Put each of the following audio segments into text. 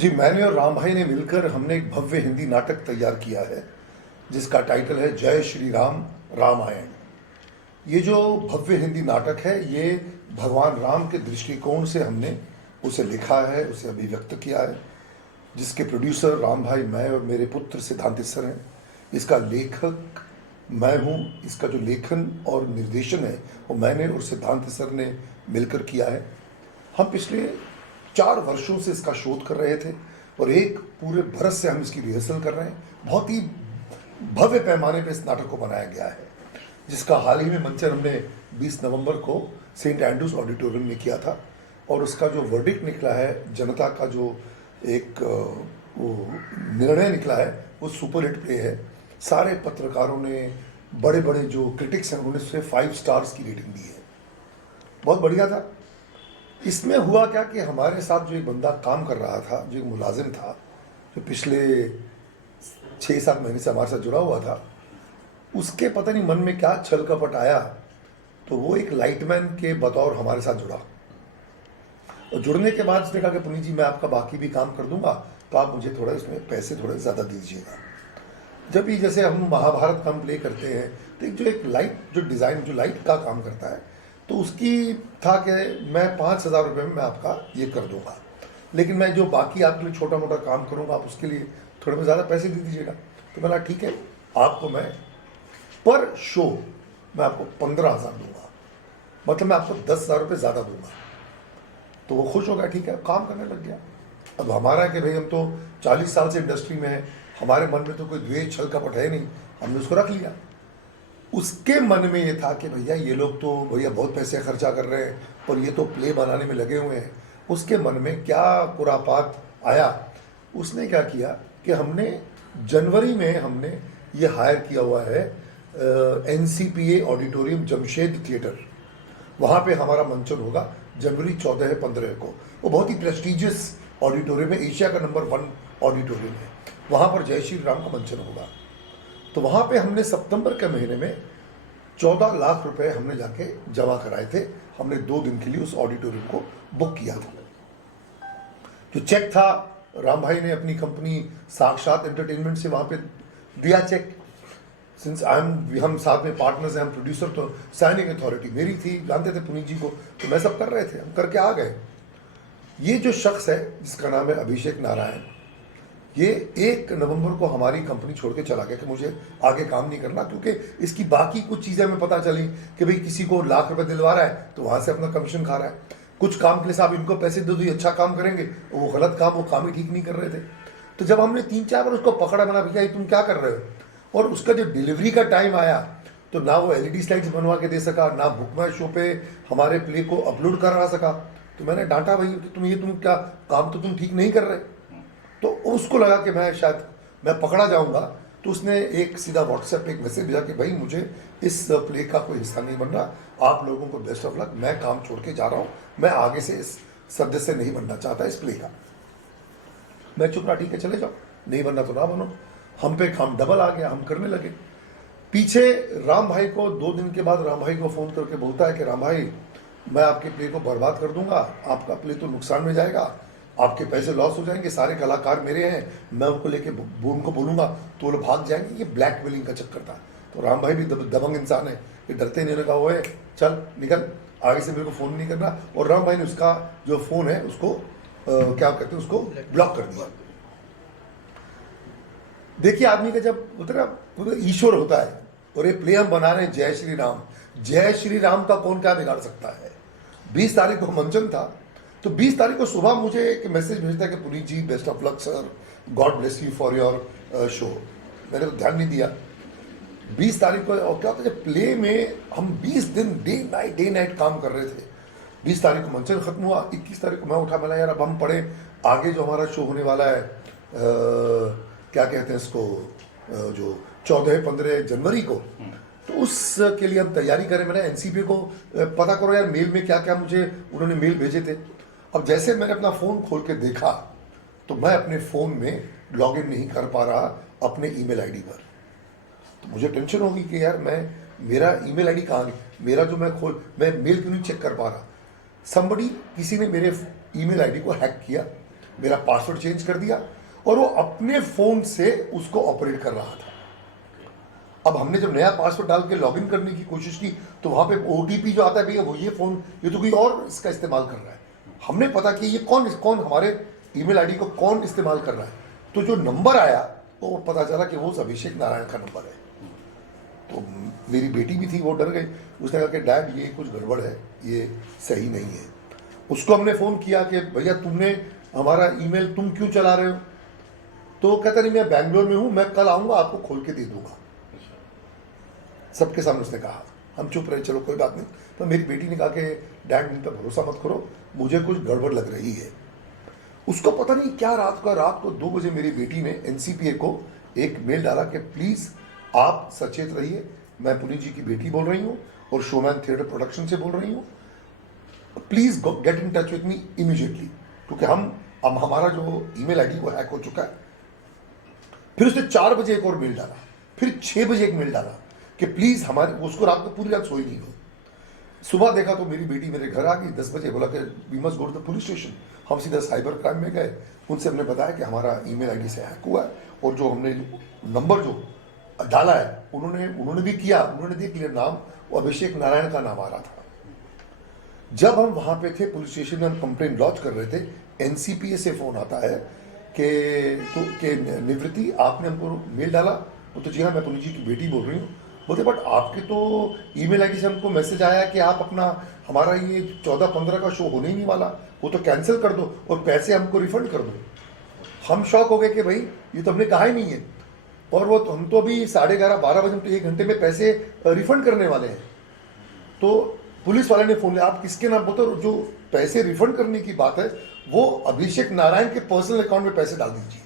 जी, मैंने और राम भाई ने मिलकर हमने एक भव्य हिंदी नाटक तैयार किया है जिसका टाइटल है जय श्री राम रामायण। ये जो भव्य हिंदी नाटक है ये भगवान राम के दृष्टिकोण से हमने उसे लिखा है, उसे अभिव्यक्त किया है, जिसके प्रोड्यूसर राम भाई, मैं और मेरे पुत्र सिद्धांत सर हैं। इसका लेखक मैं हूँ। इसका जो लेखन और निर्देशन है वो मैंने और सिद्धांत सर ने मिलकर किया है। हम पिछले 4 वर्षों से इसका शोध कर रहे थे और एक पूरे बरस से हम इसकी रिहर्सल कर रहे हैं। बहुत ही भव्य पैमाने पर इस नाटक को बनाया गया है, जिसका हाल ही में मंचन हमने 20 नवंबर को सेंट एंड्रूज ऑडिटोरियम में किया था। और उसका जो वर्डिक्ट निकला है, जनता का जो एक वो निर्णय निकला है, वो सुपरहिट प्ले है। सारे पत्रकारों ने, बड़े बड़े जो क्रिटिक्स हैं, उन्होंने उसे 5 स्टार्स की रेटिंग दी है। बहुत बढ़िया था। इसमें हुआ क्या कि हमारे साथ जो एक बंदा काम कर रहा था, जो एक मुलाजिम था, जो पिछले 6-7 महीने से हमारे साथ जुड़ा हुआ था, उसके पता नहीं मन में क्या छल कपट आया, तो वो एक लाइटमैन के बतौर हमारे साथ जुड़ा। और जुड़ने के बाद उसने कहा कि पुनीत जी, मैं आपका बाकी भी काम कर दूंगा, तो आप मुझे थोड़ा इसमें पैसे थोड़े ज़्यादा दीजिएगा। जब भी जैसे हम महाभारत का हम प्ले करते हैं तो एक लाइट जो डिज़ाइन, जो लाइट का काम करता है, तो उसकी था कि मैं 5,000 रुपये में मैं आपका ये कर दूंगा, लेकिन मैं जो बाकी आपके लिए छोटा मोटा काम करूंगा, आप उसके लिए थोड़े में ज़्यादा पैसे दे दीजिएगा। तो मैंने ठीक है, आपको मैं पर शो मैं आपको 15,000 दूंगा, मतलब मैं आपको 10,000 रुपये ज़्यादा दूंगा। तो वो खुश हो गया, ठीक है, काम करने लग गया। अब हमारा है कि भाई हम तो 40 साल से इंडस्ट्री में हैं, हमारे मन में तो कोई द्वेष छल कपट है नहीं, हमने उसको रख लिया। उसके मन में ये था कि भैया ये लोग तो भैया बहुत पैसे खर्चा कर रहे हैं और ये तो प्ले बनाने में लगे हुए हैं। उसके मन में क्या खुरापात आया, उसने क्या किया कि हमने जनवरी में हमने ये हायर किया हुआ है NCPA ऑडिटोरियम जमशेद थिएटर। वहाँ पे हमारा मंचन होगा जनवरी 14-15 को। वो बहुत ही प्रेस्टिजियस ऑडिटोरियम है, एशिया का नंबर 1 ऑडिटोरियम है। वहाँ पर जय श्री राम का मंचन होगा। तो वहाँ पे हमने सितंबर के महीने में 14 लाख रुपए हमने जाके जमा कराए थे। हमने 2 दिन के लिए उस ऑडिटोरियम को बुक किया था। जो चेक था, राम भाई ने अपनी कंपनी साक्षात एंटरटेनमेंट से वहाँ पे दिया चेक। सिंस हम साथ में पार्टनर्स हैं, हम प्रोड्यूसर, तो साइनिंग अथॉरिटी मेरी थी, जानते थे पुनीत जी को, तो मैं सब कर रहे थे, हम करके आ गए। ये जो शख्स है जिसका नाम है अभिषेक नारायण, ये 1 नवंबर को हमारी कंपनी छोड़ के चला गया कि मुझे आगे काम नहीं करना, क्योंकि इसकी बाकी कुछ चीज़ें हमें पता चली कि भाई किसी को लाख रुपए दिलवा रहा है तो वहाँ से अपना कमीशन खा रहा है। कुछ काम के लिए साहब इनको पैसे दे दो, ये अच्छा काम करेंगे, वो गलत काम, वो काम ही ठीक नहीं कर रहे थे। तो जब हमने 3-4 बार उसको पकड़ा, बना भैया तुम क्या कर रहे हो, और उसका जो डिलीवरी का टाइम आया तो ना वो LED स्लाइड्स बनवा के दे सका, ना बुक माई शो पे हमारे प्ले को अपलोड करा सका। तो मैंने डांटा, भाई कि तुम क्या काम तो तुम ठीक नहीं कर रहे। तो उसको लगा कि मैं शायद मैं पकड़ा जाऊंगा, तो उसने एक सीधा व्हाट्सएप पे एक मैसेज भेजा कि भाई मुझे इस प्ले का कोई हिस्सा नहीं बन रहा, आप लोगों को बेस्ट ऑफ लक, मैं काम छोड़ के जा रहा हूँ, मैं आगे से इस सदस्य नहीं बनना चाहता इस प्ले का। मैं चुप रहा, ठीक है चले जाओ, नहीं बनना तो ना बनो। हम पे काम डबल आ गया, हम करने लगे। पीछे राम भाई को 2 दिन के बाद राम भाई को फ़ोन करके बोलता है कि राम भाई, मैं आपके प्ले को बर्बाद कर दूंगा, आपका प्ले तो नुकसान में जाएगा, आपके पैसे लॉस हो जाएंगे, सारे कलाकार मेरे हैं, मैं उनको लेके उनको बोलूँगा तो वो लोग भाग जाएंगे। ये ब्लैकमेलिंग का चक्कर था। तो राम भाई भी दबंग इंसान है, ये डरते नहीं लगा हुआ है, चल निकल, आगे से मेरे को फ़ोन नहीं करना। और राम भाई ने उसका जो फ़ोन है उसको क्या कहते हैं, उसको ब्लॉक कर दिया। देखिए, आदमी का जब होता है ना, ईश्वर होता है, और ये प्ले हम बना रहे हैं जय श्री राम। जय श्री राम का कौन क्या बिगाड़ सकता है। 20 तारीख को मंचन था, तो 20 तारीख को सुबह मुझे एक मैसेज भेजता है कि Puneet ji best of luck sir, God bless you for your show. मैंने तो ध्यान नहीं दिया। 20 तारीख को, और क्या होता है, प्ले में हम 20 दिन डे नाइट काम कर रहे थे। 20 तारीख को मंचन खत्म हुआ, 21 तारीख को मैं उठा, मैंने यार अब हम पढ़े आगे जो हमारा शो होने वाला है, क्या कहते हैं इसको, जो 14-15 जनवरी को, तो उसके लिए हम तैयारी करें। मैंने NCPA को पता करो यार मेल में क्या क्या मुझे उन्होंने मेल भेजे थे। अब जैसे मैंने अपना फ़ोन खोल के देखा तो मैं अपने फ़ोन में लॉगिन नहीं कर पा रहा अपने ईमेल आईडी पर। तो मुझे टेंशन होगी कि यार मेरा ईमेल आईडी कहाँ है, मेरा जो मैं मेल क्यों नहीं चेक कर पा रहा। किसी ने मेरे ईमेल आईडी को हैक किया मेरा पासवर्ड चेंज कर दिया और वो अपने फ़ोन से उसको ऑपरेट कर रहा था। अब हमने जब नया पासवर्ड डाल के लॉगिन करने की कोशिश की तो वहाँ पे OTP जो आता है भैया वो ये फ़ोन ये तो कोई और इसका इस्तेमाल कर रहा है। हमने पता कि ये कौन हमारे ईमेल आईडी को कौन इस्तेमाल कर रहा है, तो जो नंबर आया तो पता चला कि वो अभिषेक नारायण का नंबर है। तो मेरी बेटी भी थी, वो डर गई, उसने कहा कि डैड ये कुछ गड़बड़ है, ये सही नहीं है। उसको हमने फ़ोन किया कि भैया तुमने हमारा ईमेल तुम क्यों चला रहे हो, तो कहता नहीं मैं बैंगलोर में हूँ, मैं कल आऊँगा आपको खोल के दे दूँगा। सबके सामने उसने कहा, हम चुप रहे, चलो कोई बात नहीं। तो मेरी बेटी ने कहा कि डैड इन पर भरोसा मत करो, मुझे कुछ गड़बड़ लग रही है। उसको पता नहीं क्या रात को 2 बजे मेरी बेटी ने NCPA को एक मेल डाला कि प्लीज़ आप सचेत रहिए, मैं पुनीत जी की बेटी बोल रही हूँ और शोमैन थिएटर प्रोडक्शन से बोल रही हूँ, please get in touch with me immediately, क्योंकि अब हमारा जो ईमेल आईडी वो हैक हो चुका है। फिर उसने 4 बजे एक और मेल डाला, फिर 6 बजे एक मेल डाला कि प्लीज़ हमारे, उसको रात को पूरी रात सोई नहीं हुई। सुबह देखा तो मेरी बेटी मेरे घर आ गई 10 बजे, बोला कि we must go to the police station. हम सीधा साइबर क्राइम में गए, उनसे हमने बताया कि हमारा ईमेल आईडी से हैक हुआ है और जो हमने नंबर जो डाला है उन्होंने भी किया, उन्होंने दिया क्लियर नाम, वो अभिषेक नारायण का नाम आ रहा था। जब हम वहाँ पे थे पुलिस स्टेशन में, हम कंप्लेंट लॉन्च कर रहे थे, NCPA से फ़ोन आता है कि निवृत्ति आपने हमको मेल डाला, तो जी हाँ मैं पुनीत जी की बेटी बोल रही हूँ। बोलते बट आपके तो ईमेल आईडी से हमको मैसेज आया कि आप अपना हमारा ये 14-15 का शो होने ही नहीं वाला, वो तो कैंसिल कर दो और पैसे हमको रिफंड कर दो। हम शॉक हो गए कि भाई ये तो हमने कहा ही नहीं है, और वो तो हम तो अभी 11:30-12 बजे तो 1 घंटे में पैसे रिफंड करने वाले हैं। तो पुलिस वाले ने फ़ोन लिया, आप किसके नाम बोलते हो, जो पैसे रिफंड करने की बात है वो अभिषेक नारायण के पर्सनल अकाउंट में पैसे डाल दीजिए।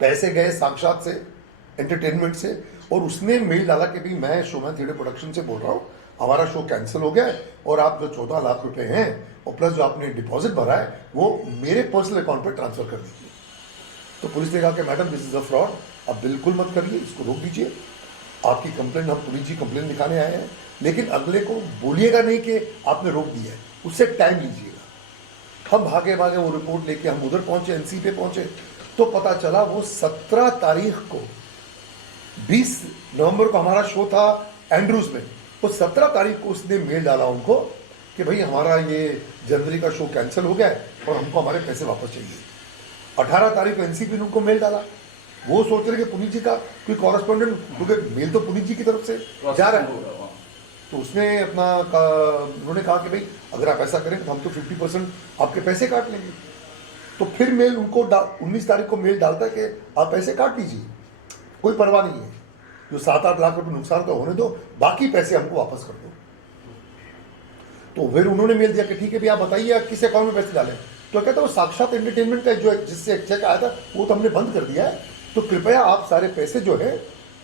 पैसे गए साक्षात से, एंटरटेनमेंट से, और उसने मेल डाला कि भाई मैं शोमैन थिएटर प्रोडक्शन से बोल रहा हूँ, हमारा शो कैंसिल हो गया है और आप जो 14 लाख रुपए हैं और प्लस जो आपने डिपॉजिट भरा है वो मेरे पर्सनल अकाउंट पर ट्रांसफर कर दीजिए। तो पुलिस ने कहा कि madam this is a fraud, आप बिल्कुल मत करिए, इसको रोक दीजिए, आपकी कंप्लेंट, हम पुलिस जी कंप्लेंट लिखाने आए हैं, लेकिन अगले को बोलिएगा नहीं कि आपने रोक दिया है, उससे टाइम लीजिएगा। हम भागे वो रिपोर्ट लेके हम उधर पहुंचे, NCPA पहुंचे, तो पता चला वो 17 तारीख को, 20 नवंबर को हमारा शो था एंड्रूज में, तो 17 तारीख को उसने मेल डाला उनको कि भाई हमारा ये जनवरी का शो कैंसिल हो गया है और हमको हमारे पैसे वापस चाहिए। 18 तारीख को NCPA ने उनको मेल डाला, वो सोच रहे कि पुनीत जी का कोई कॉरेस्पॉन्डेंट, क्योंकि मेल तो पुनीत जी की तरफ से जा रहा है, तो उसने उन्होंने कहा कि भाई अगर आप ऐसा करें तो हम तो 50% आपके पैसे काट लेंगे। तो फिर मेल उनको 19 तारीख को मेल डालता है कि आप पैसे काट लीजिए, कोई परवाह नहीं है, जो 7-8 लाख रुपए नुकसान का होने दो, बाकी पैसे हमको वापस कर दो। तो फिर उन्होंने मेल दिया कि ठीक है भैया आप बताइए आप किस अकाउंट में पैसे डालें। तो कहता वो साक्षात एंटरटेनमेंट का जो जिससे चेक आया था वो तो हमने बंद कर दिया है, तो कृपया आप सारे पैसे जो है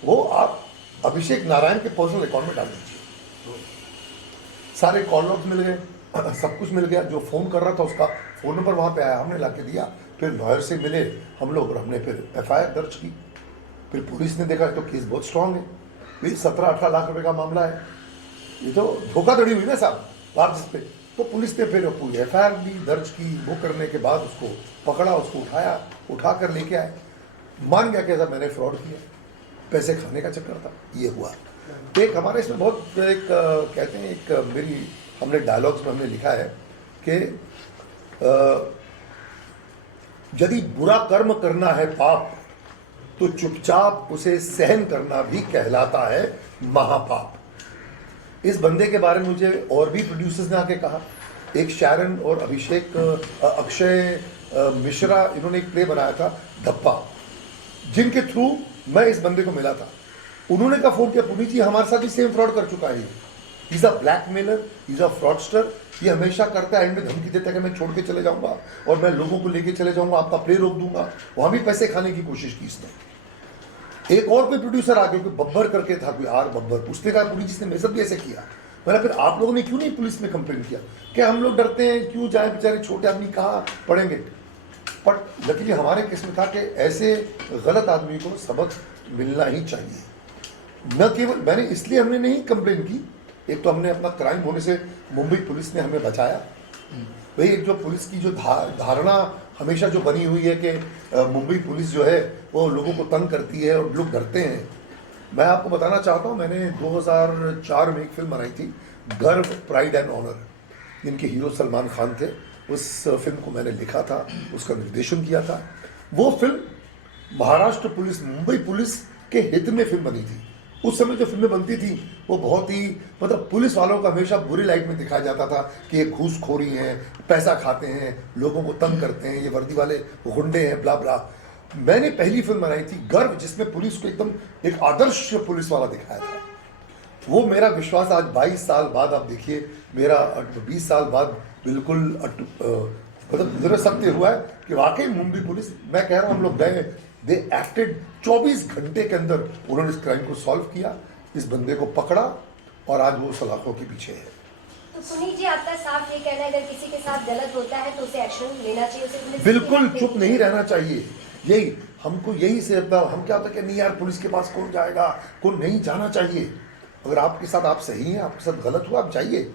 वो आप अभिषेक नारायण के पर्सनल अकाउंट में डाल दीजिए। सारे कॉल लॉग्स मिल गए, सब कुछ मिल गया, जो फ़ोन कर रहा था उसका फ़ोन नंबर वहाँ पे आया, हमने ला के दिया। फिर लॉयर से मिले हम लोग और हमने फिर FIR दर्ज की। फिर पुलिस ने देखा तो केस बहुत स्ट्रांग है, फिर 17-18 लाख रुपए का मामला है, ये तो धोखाधड़ी हुई ना साहब लार्ज पे। तो पुलिस ने फिर पूरी FIR भी दर्ज की, वो करने के बाद उसको पकड़ा, उसको उठा कर लेके आए, मान गया कि मैंने फ्रॉड किया, पैसे खाने का चक्कर था, ये हुआ। एक हमारे इसमें बहुत एक कहते हैं, एक मेरी हमने डायलॉग्स में हमने लिखा है कि यदि बुरा कर्म करना है पाप तो चुपचाप उसे सहन करना भी कहलाता है महापाप। इस बंदे के बारे में मुझे और भी प्रोड्यूसर्स ने आके कहा, एक शारन और अभिषेक अक्षय मिश्रा, इन्होंने एक प्ले बनाया था धप्पा, जिनके थ्रू मैं इस बंदे को मिला था। उन्होंने कहा फ़ोन किया, पुनीत जी हमारे साथ भी सेम फ्रॉड कर चुका है, is a blackmailer, is a fraudster, ये हमेशा करता है, एंड में धमकी देता है कि मैं छोड़ के चले जाऊंगा और मैं लोगों को लेके चले जाऊंगा, आपका प्ले रोक दूंगा। वहाँ भी पैसे खाने की कोशिश की इसने। एक और कोई प्रोड्यूसर आ गया, कोई बब्बर करके था, कोई आर बब्बर, उसने कहा पुनीत जी ने मेरे साथ भी ऐसे किया। मैंने फिर आप लोगों ने क्यों नहीं पुलिस में कंप्लेंट किया, क्या हम लोग डरते हैं, क्यों जाए, बेचारे छोटे आदमी कहाँ पढ़ेंगे। बट लकीली हमारे केस में था कि ऐसे गलत आदमी को सबक मिलना ही चाहिए। न केवल मैंने इसलिए हमने नहीं कंप्लेन की, एक तो हमने अपना क्राइम होने से मुंबई पुलिस ने हमें बचाया, भाई एक जो पुलिस की जो धारणा हमेशा जो बनी हुई है कि मुंबई पुलिस जो है वो लोगों को तंग करती है और लोग डरते हैं। मैं आपको बताना चाहता हूँ, मैंने 2004 में एक फिल्म बनाई थी, गर्व प्राइड एंड ऑनर, जिनके हीरो सलमान खान थे। उस फिल्म को मैंने लिखा था, उसका निर्देशन किया था। वो film Maharashtra police, Mumbai police के हित में फिल्म बनी थी। उस समय जो फिल्में बनती थी वो बहुत ही मतलब पुलिस वालों को हमेशा बुरी लाइट में दिखाया जाता था कि ये घूसखोरी हैं, पैसा खाते हैं, लोगों को तंग करते हैं, ये वर्दी वाले गुंडे हैं, ब्ला ब्ला। मैंने पहली फिल्म बनाई थी गर्व, जिसमें पुलिस को एकदम एक आदर्श पुलिस वाला दिखाया था। वो मेरा विश्वास आज 22 साल बाद आप देखिए, मेरा 20 साल बाद बिल्कुल मतलब सत्य हुआ है कि वाकई मुंबई पुलिस, मैं कह रहा हूँ हम लोग गए, दे एक्टेड 24 घंटे के अंदर उन्होंने इस क्राइम को सॉल्व किया, इस बंदे को पकड़ा और आज वो सलाखों के पीछे है। तो पुनीत जी, आपका साफ ये कहना है अगर किसी के साथ गलत होता है तो उसे एक्शन लेना चाहिए, उसे बिल्कुल चुप नहीं रहना चाहिए। यही हमको यही से हम क्या होता है कि नहीं यार पुलिस के पास कौन जाएगा, कौन नहीं जाना चाहिए। अगर आपके साथ आप सही हैं, आपके साथ गलत हुआ, आप जाइए।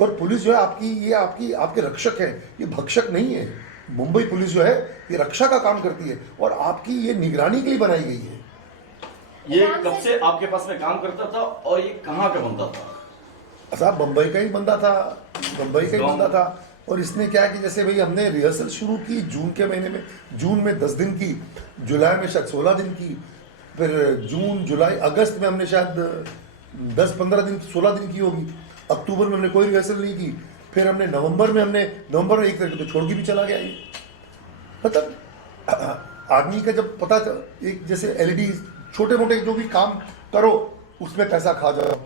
और पुलिस जो है आपके रक्षक है, ये भक्षक नहीं है। मुंबई पुलिस जो है ये रक्षा का काम करती है और आपकी ये निगरानी के लिए बनाई गई है। ये कब से आपके पास में काम करता था और ये कहाँ का बंदा था? साहब बम्बई का ही बंदा था, बम्बई का ही बंदा था। और इसने क्या कि जैसे भाई हमने रिहर्सल शुरू की जून के महीने में, जून में 10 दिन की, जुलाई में शायद 16 दिन की, फिर जून जुलाई अगस्त में हमने शायद 10-15 दिन 16 दिन की होगी, अक्टूबर में हमने कोई रिहर्सल नहीं की, फिर हमने नवंबर में 1 तारीख तो छोड़ के भी चला गया ये। मतलब आदमी का जब पता एक जैसे एलईडी छोटे मोटे जो भी काम करो उसमें पैसा खा जाओ,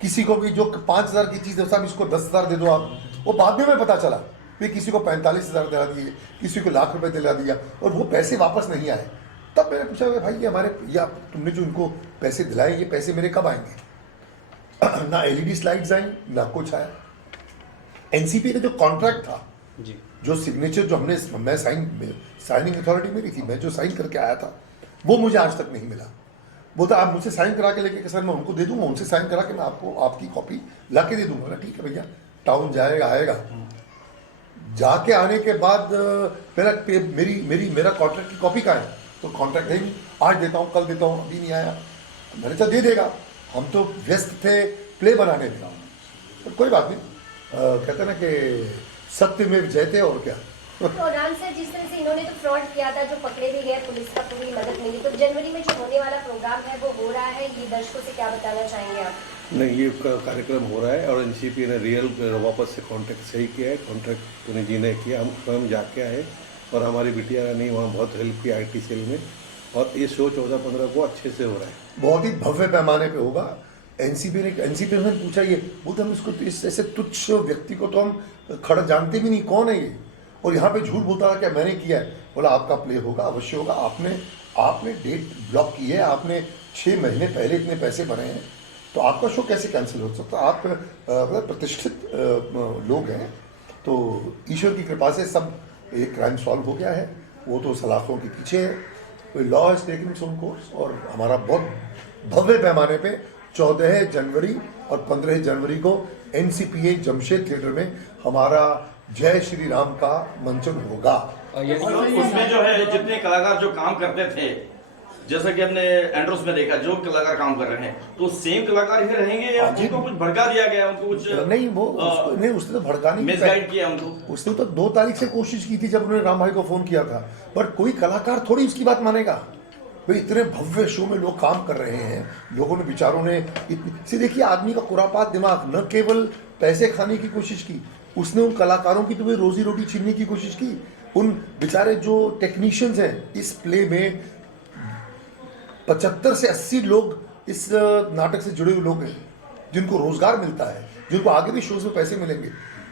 किसी को भी जो 5,000 की चीज़ है साहब इसको 10,000 दे दो आप, वो बाद में पता चला फिर किसी को 45,000 दिला दिए, किसी को लाख रुपए दिला दिया और वो पैसे वापस नहीं आए। तब मैंने पूछा भाई ये हमारे या तुमने जो इनको पैसे दिलाए ये पैसे मेरे कब आएंगे? ना एलईडी स्लाइड्स आई ना कुछ आया। एनसीपी का जो कॉन्ट्रैक्ट था जी, जो सिग्नेचर जो मैं साइनिंग अथॉरिटी मेरी थी, मैं जो साइन करके आया था वो मुझे आज तक नहीं मिला। वो तो आप मुझसे साइन करा के लेके सर मैं उनको दे दूंगा, उनसे साइन करा के मैं आपको आपकी कॉपी ला के दे दूंगा ना। ठीक है भैया, टाउन जाएगा आएगा, जाके आने के बाद मेरा कॉन्ट्रैक्ट की कॉपी का है तो कॉन्ट्रैक्ट है नहीं, आज देता हूँ कल देता हूँ, अभी नहीं आया। मैंने कहा दे देगा, हम तो व्यस्त थे प्ले बनाने में, तो कोई बात नहीं। कहते ना कि सत्य में जयते और क्या। तो राम सर, जिस तरह से इन्होंने तो फ्रॉड किया था, जो पकड़े भी गए, पुलिस का पूरी मदद मिली, तो जनवरी में जो होने वाला प्रोग्राम है वो हो रहा है, ये दर्शकों से क्या बताना चाहेंगे आप? नहीं, ये कार्यक्रम हो रहा है और एनसीपी ने रियल वापस से कॉन्ट्रैक्ट सही किया है, कॉन्ट्रैक्ट पुनीत जी ने किया, हम स्वयं जाके आए और हमारी बिटिया ने वहाँ बहुत हेल्प की IT सेल में, और ये शो 14-15 को अच्छे से हो रहा है। बहुत ही भव्य पैमाने पे होगा। एनसीपी ने पूछा ये बोलते हम इसको इस ऐसे तुच्छ व्यक्ति को तो हम खड़ा जानते भी नहीं कौन है ये, और यहाँ पे झूठ बोलता है क्या मैंने किया है। बोला आपका प्ले होगा, अवश्य होगा, आपने डेट ब्लॉक की है, आपने 6 महीने पहले इतने पैसे भरे हैं, तो आपका शो कैसे कैंसिल हो सकता है? आप मतलब प्रतिष्ठित लोग हैं, तो ईश्वर की कृपा से सब एक क्राइम सॉल्व हो गया है, वो तो सलाखों के पीछे है। Law is taking its own course और हमारा बहुत भव्य पैमाने पे 14 जनवरी और 15 जनवरी को NCPA जमशेद थिएटर में हमारा जय श्री राम का मंचन होगा। उसमें जो है जितने कलाकार जो काम करते थे, जैसा कि हमने एंड्रोस में देखा, जो कलाकार काम कर रहे हैं तो सेम कलाकार ही रहेंगे या उनको कुछ भड़का दिया गया, उनको कुछ नहीं, नहीं उसने तो भड़का नहीं, मिसगाइड किया उनको। उसने तो 2 तारीख से कोशिश की थी जब उन्होंने राम भाई को फोन किया था, पर कोई कलाकार थोड़ी उसकी बात मानेगा। भाई इतने भव्य शो में लोग काम कर रहे हैं, लोगों ने विचारों ने इतनी देखिए, आदमी का कुरापात दिमाग, न केवल पैसे खाने की कोशिश की, उसने उन कलाकारों की तो भी रोजी रोटी छीनने की कोशिश की। उन बेचारे जो टेक्नीशियंस हैं इस प्ले में 75 से 80 लोग इस नाटक से जुड़े हुए लोग हैं जिनको रोजगार मिलता है, जिनको आगे भी शोज में पैसे मिलेंगे।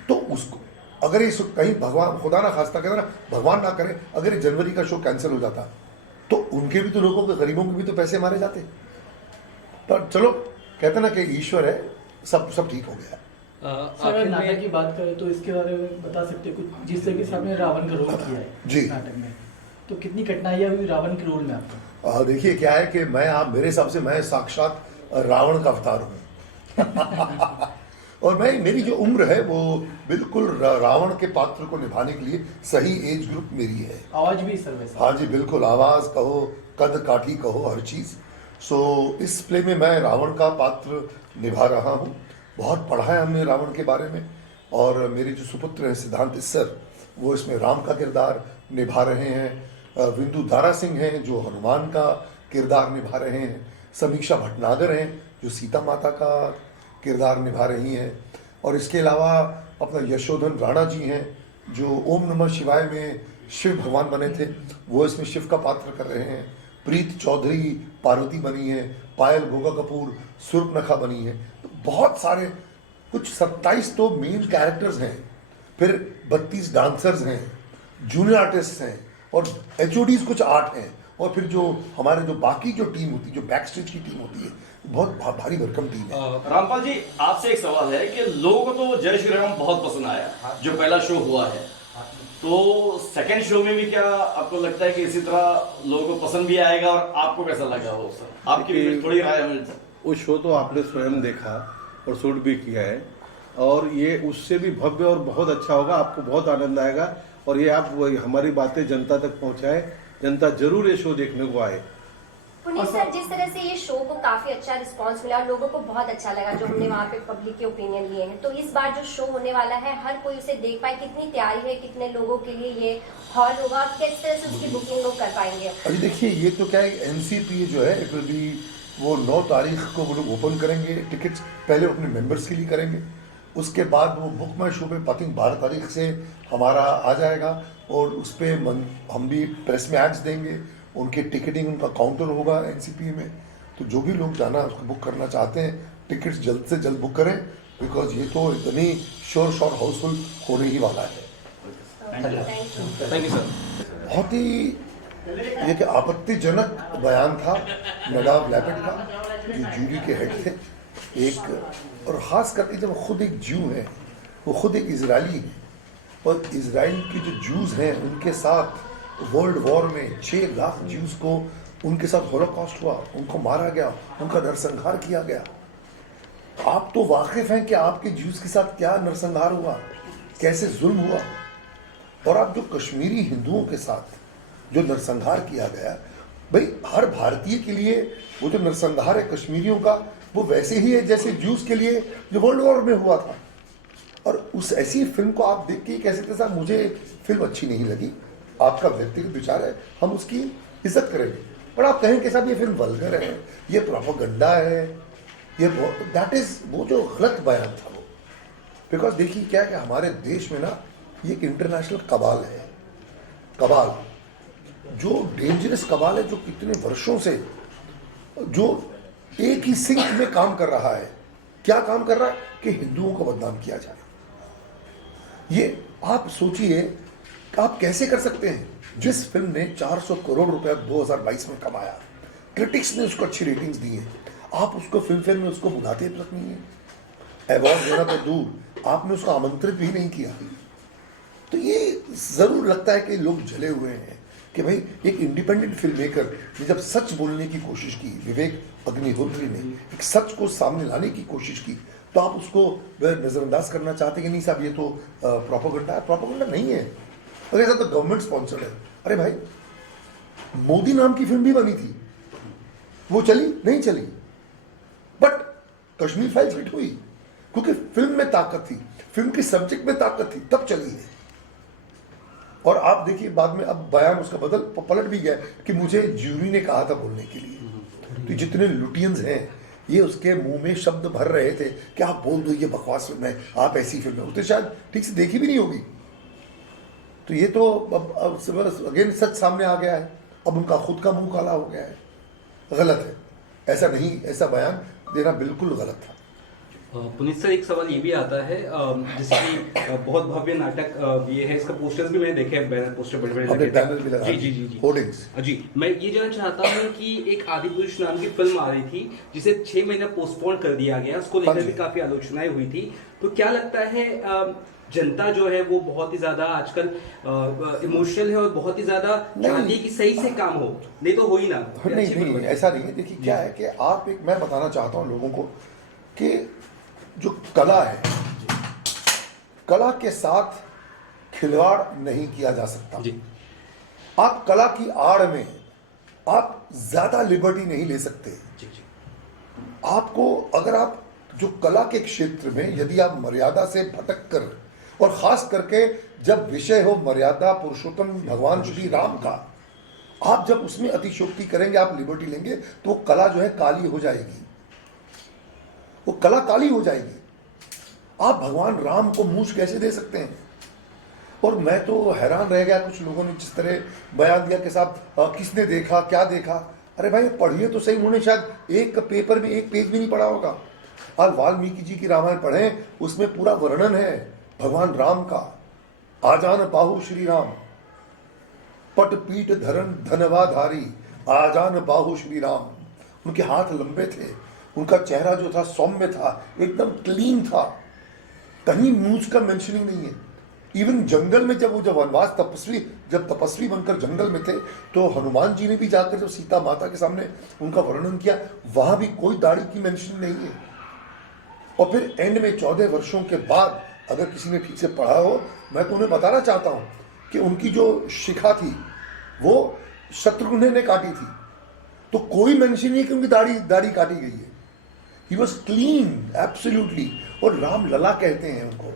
तो उसको अगर ये कहीं भगवान खुदा ना खास्ता करे ना, भगवान ना करे, अगर जनवरी का शो कैंसिल हो जाता तो उनके भी तो लोगों के, गरीबों के भी तो पैसे मारे जाते। पर चलो कहते ना कि ईश्वर है, सब ठीक हो गया। अगर नाटक की बात करें तो इसके बारे में बता सकते हैं कुछ, जिस तरह से आपने रावण का रोल किया है जी नाटक में, तो कितनी कठिनाइयाँ हुई रावण के रोल में आपको? देखिए क्या है कि मेरे हिसाब से मैं साक्षात रावण का अवतार हूँ। और मेरी जो उम्र है वो बिल्कुल रावण के पात्र को निभाने के लिए सही एज ग्रुप मेरी है। आवाज भी सर वैसे। हाँ जी बिल्कुल, आवाज़ कहो, कद काठी कहो, हर चीज़। सो इस प्ले में मैं रावण का पात्र निभा रहा हूँ। बहुत पढ़ा है हमने रावण के बारे में, और मेरे जो सुपुत्र हैं सिद्धांत सर, वो इसमें राम का किरदार निभा रहे हैं। विंदु दारा सिंह हैं जो हनुमान का किरदार निभा रहे हैं। समीक्षा भटनागर हैं जो सीता माता का किरदार निभा रही हैं। और इसके अलावा अपना यशोधन राणा जी हैं जो ओम नमः शिवाय में शिव भगवान बने थे, वो इसमें शिव का पात्र कर रहे हैं। प्रीत चौधरी पार्वती बनी है, पायल गोगा कपूर सुर्पनखा बनी है। तो बहुत सारे, कुछ 27 तो मेन कैरेक्टर्स हैं, फिर 32 डांसर्स हैं, जूनियर आर्टिस्ट हैं, और HODs कुछ 8 हैं, और फिर जो हमारे जो बाकी जो टीम होती है, जो बैक स्टेज की टीम होती है, बहुत भारी भरकम टीम है। रामपाल जी, आपसे एक सवाल है कि लोगों को तो जय श्री राम बहुत पसंद आया जो पहला शो हुआ है, तो सेकंड शो में भी क्या आपको लगता है कि इसी तरह लोगों को पसंद भी आएगा, और आपको कैसा लगा वो सर? आपकी भी थोड़ी राय हमें। वो शो तो आपने स्वयं देखा और शूट भी किया है, और ये उससे भी भव्य और बहुत अच्छा होगा, आपको बहुत आनंद आएगा। और ये आप हमारी बातें जनता तक पहुंचाए, जनता जरूर ये शो देखने को आए। पुनीत सर, जिस तरह से ये शो को काफी अच्छा रिस्पांस मिला और लोगों को बहुत अच्छा लगा जो हमने वहाँ पे पब्लिक के ओपिनियन लिए हैं, तो इस बार जो शो होने वाला है हर कोई उसे देख पाए, कितनी तैयारी है, कितने लोगों के लिए ये हॉल होगा, किस तरह से उसकी बुकिंग लोग कर पाएंगे? अभी देखिए, ये तो क्या है, NCP जो है इट विल बी, वो 9 तारीख को वो लोग ओपन करेंगे टिकट्स, पहले अपने मेंबर्स के लिए करेंगे, उसके बाद वो बुक माई शो पे आई थिंक 12 तारीख से हमारा आ जाएगा, और उस पर हम भी प्रेस में एड्स देंगे, उनके टिकटिंग, उनका काउंटर होगा NCP में। तो जो भी लोग जाना उसको बुक करना चाहते हैं, टिकट्स जल्द से जल्द बुक करें, बिकॉज ये तो इतनी श्योर हाउसफुल होने ही वाला है। Thank you sir. बहुत ही ये कि आपत्तिजनक बयान था नडाव लैपेट का, जो जूरी के हेड थे एक, और ख़ास करके जब खुद एक ज्यू है, वो खुद एक इजरायली है, और इजराइल की जो जूस हैं उनके साथ वर्ल्ड वॉर में 6 लाख ज्यूज को उनके साथ होलोकॉस्ट हुआ, उनको मारा गया, उनका नरसंहार किया गया। आप तो वाकिफ हैं कि आपके ज्यूज के साथ क्या नरसंहार हुआ, कैसे जुल्म हुआ, और आप जो कश्मीरी हिंदुओं के साथ जो नरसंहार किया गया, भाई हर भारतीय के लिए वो जो नरसंहार है कश्मीरियों का, वो वैसे ही है जैसे ज्यूज के लिए जो वर्ल्ड वॉर में हुआ था। और उस ऐसी फिल्म को आप देख के कह सकते साहब मुझे फिल्म अच्छी नहीं लगी, आपका व्यक्तिगत विचार है, हम उसकी इज्जत करेंगे, पर आप कहें कि साहब ये फिल्म वल्गर है, ये प्रोपेगेंडा है, ये दैट इज वो जो गलत बयान था वो। बिकॉज देखिए क्या है कि हमारे देश में ना ये एक इंटरनेशनल कबाल है, कबाल जो डेंजरस कबाल है, जो कितने वर्षों से जो एक ही सिंक में काम कर रहा है। क्या काम कर रहा है कि हिंदुओं को बदनाम किया जाए। ये आप सोचिए कि आप कैसे कर सकते हैं, जिस फिल्म ने 400 करोड़ रुपया 2022 में कमाया, क्रिटिक्स ने उसको अच्छी रेटिंग्स दी है, आप उसको फिल्म फेयर में उसको बुलाते तक नहीं है, अवार्ड देना तो दूर, आपने उसको आमंत्रित भी नहीं किया। तो ये जरूर लगता है कि लोग जले हुए हैं कि भाई एक इंडिपेंडेंट फिल्म मेकर ने जब सच बोलने की कोशिश की, विवेक अग्निहोत्री ने एक सच को सामने लाने की कोशिश की, तो आप उसको नजरअंदाज करना चाहते कि नहीं साहब ये तो प्रोपेगेंडा है। प्रोपेगेंडा नहीं है, अगर ऐसा तो गवर्नमेंट स्पॉन्सर्ड है। अरे भाई मोदी नाम की फिल्म भी बनी थी, वो चली नहीं चली, बट कश्मीर फाइल्स हिट हुई क्योंकि फिल्म में ताकत थी, फिल्म के सब्जेक्ट में ताकत थी, तब चली है। और आप देखिए बाद में अब बयान उसका पलट भी गया कि मुझे ज्यूरी ने कहा था बोलने के लिए। तो जितने लुटियंस हैं ये उसके मुंह में शब्द भर रहे थे कि आप बोल दो ये बकवास फिल्म है, आप ऐसी फिल्म है, उसने शायद ठीक से देखी भी नहीं होगी। तो ये तो अब अगेन सच सामने आ गया है, अब उनका खुद का मुंह काला हो गया है। गलत है, ऐसा नहीं, ऐसा बयान देना बिल्कुल गलत था। पुनीत सर, एक सवाल ये भी आता है, जैसे कि बहुत भव्य नाटक ये है, इसका पोस्टर्स भी मैंने देखे, बैनर पोस्टर बड़े-बड़े लगे। जी होर्डिंग्स। जी, मैं ये जानना चाहता हूँ कि एक आदिपुरुष नाम की फिल्म आ रही थी जिसे 6 महीना पोस्टपोन कर दिया गया, उसको लेकर भी काफी आलोचनाएं हुई थी। तो क्या लगता है जनता जो है वो बहुत ही ज्यादा आजकल इमोशनल है और बहुत ही ज्यादा चाहती है कि सही से काम हो, नहीं तो हो ही ना। नहीं, ऐसा नहीं है। देखिए क्या है कि आप मैं बताना चाहता हूँ लोगों को कि जो कला है कला के साथ खिलवाड़ नहीं किया जा सकता। जी आप कला की आड़ में आप ज्यादा लिबर्टी नहीं ले सकते। जी जी आपको अगर आप जो कला के क्षेत्र में यदि आप मर्यादा से भटक कर, और खास करके जब विषय हो मर्यादा पुरुषोत्तम भगवान श्री राम का, आप जब उसमें अतिशयोक्ति करेंगे, आप लिबर्टी लेंगे, तो वो कला जो है काली हो जाएगी, वो कला काली हो जाएगी। आप भगवान राम को मूछ कैसे दे सकते हैं? और मैं तो हैरान रह गया कुछ लोगों ने जिस तरह बयान दिया कि साहब किसने देखा, क्या देखा। अरे भाई पढ़िए तो सही, उन्होंने शायद एक पेपर में एक पेज भी नहीं पढ़ा होगा। आज वाल्मीकि जी की रामायण पढ़ें, उसमें पूरा वर्णन है भगवान राम का। आजान बाहु श्री राम, पट पीठ धरन धनवाधारी, आजान बाहु श्री राम। उनके हाथ लंबे थे, उनका चेहरा जो था सौम्य था, एकदम क्लीन था, कहीं मूछ का मेंशनिंग नहीं है। इवन जंगल में जब वनवास जब तपस्वी बनकर जंगल में थे, तो हनुमान जी ने भी जाकर जब सीता माता के सामने उनका वर्णन किया, वहां भी कोई दाढ़ी की मेंशन नहीं है। और फिर एंड में 14 वर्षों के बाद अगर किसी ने ठीक से पढ़ा हो, मैं तो उन्हें बताना चाहता हूं कि उनकी जो शिखा थी वो शत्रुघ्न ने काटी थी, तो कोई मेंशन नहीं कि उनकी दाढ़ी काटी गई है। ही वॉज क्लीन एब्सोल्युटली, और राम लला कहते हैं उनको।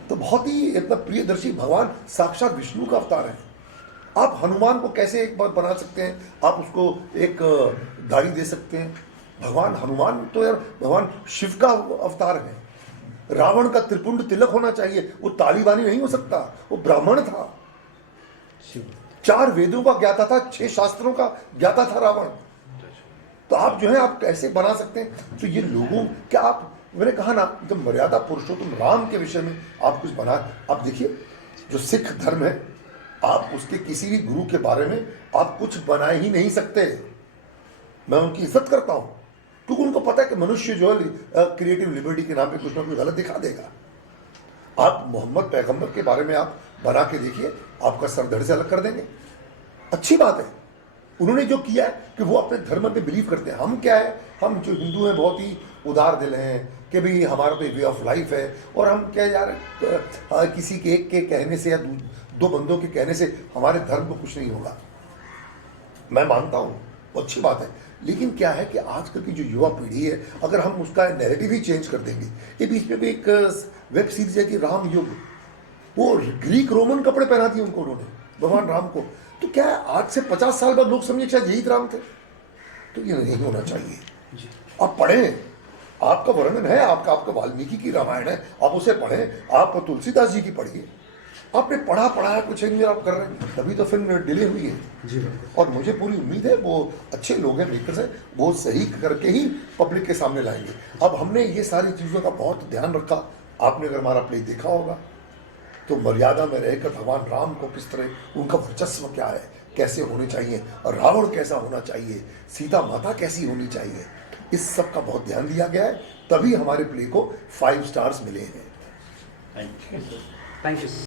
तो बहुत ही इतना प्रियदर्शी भगवान साक्षात विष्णु का अवतार है। आप हनुमान को कैसे एक बार बना सकते हैं, आप उसको एक दाढ़ी दे सकते हैं? भगवान हनुमान तो यार भगवान शिव का अवतार है। रावण का त्रिपुंड तिलक होना चाहिए, वो तालिबानी नहीं हो सकता, वो ब्राह्मण था, 4 वेदों का ज्ञाता था, 6 शास्त्रों का ज्ञाता था रावण। तो आप जो है आप कैसे बना सकते हैं? तो ये लोगों क्या आप, मैंने कहा ना, जब मर्यादा पुरुषोत्तम राम के विषय में आप कुछ बना, आप देखिए जो सिख धर्म है, आप उसके किसी भी गुरु के बारे में आप कुछ बना ही नहीं सकते। मैं उनकी इज्जत करता हूं, क्योंकि उनको पता है कि मनुष्य जो है क्रिएटिव लिबर्टी के नाम पे कुछ ना कुछ गलत दिखा देगा। आप मोहम्मद पैगंबर के बारे में आप बना के देखिए, आपका सर धड़ से अलग कर देंगे। अच्छी बात है, उन्होंने जो किया है कि वो अपने धर्म पे बिलीव करते हैं। हम क्या है, हम जो हिंदू हैं बहुत ही उदार दिल हैं कि भाई हमारा तो वे ऑफ लाइफ है, और हम क्या यार किसी के एक के कहने से या 2 बंदों के कहने से हमारे धर्म को कुछ नहीं होगा। मैं मानता हूँ, अच्छी बात है, लेकिन क्या है कि आजकल की जो युवा पीढ़ी है, अगर हम उसका नैरेटिव ही चेंज कर देंगे। ये बीच में भी एक वेब सीरीज है कि राम युग, वो ग्रीक रोमन कपड़े पहना दिए उनको उन्होंने भगवान राम को। तो क्या है, आज से 50 साल बाद लोग समझे शायद यही राम थे। तो ये नहीं होना चाहिए। आप पढ़ें, आपका वर्णन है, आपका वाल्मीकि की रामायण है, आप उसे पढ़ें, आप तुलसीदास जी की पढ़िए। आपने पढ़ा है कुछ नहीं आप कर रहे हैं, तभी तो फिल्म डिले हुई है जी। और मुझे पूरी उम्मीद है वो अच्छे लोग हैं, मेकर्स हैं, वो सही करके ही पब्लिक के सामने लाएंगे। अब हमने ये सारी चीज़ों का बहुत ध्यान रखा। आपने अगर हमारा प्ले देखा होगा तो मर्यादा में रहकर भगवान राम को किस तरह, उनका वर्चस्व क्या है, कैसे होने चाहिए, और रावण कैसा होना चाहिए, सीता माता कैसी होनी चाहिए, इस सब का बहुत ध्यान दिया गया है। तभी हमारे प्ले को 5 स्टार्स मिले हैं। Thank you.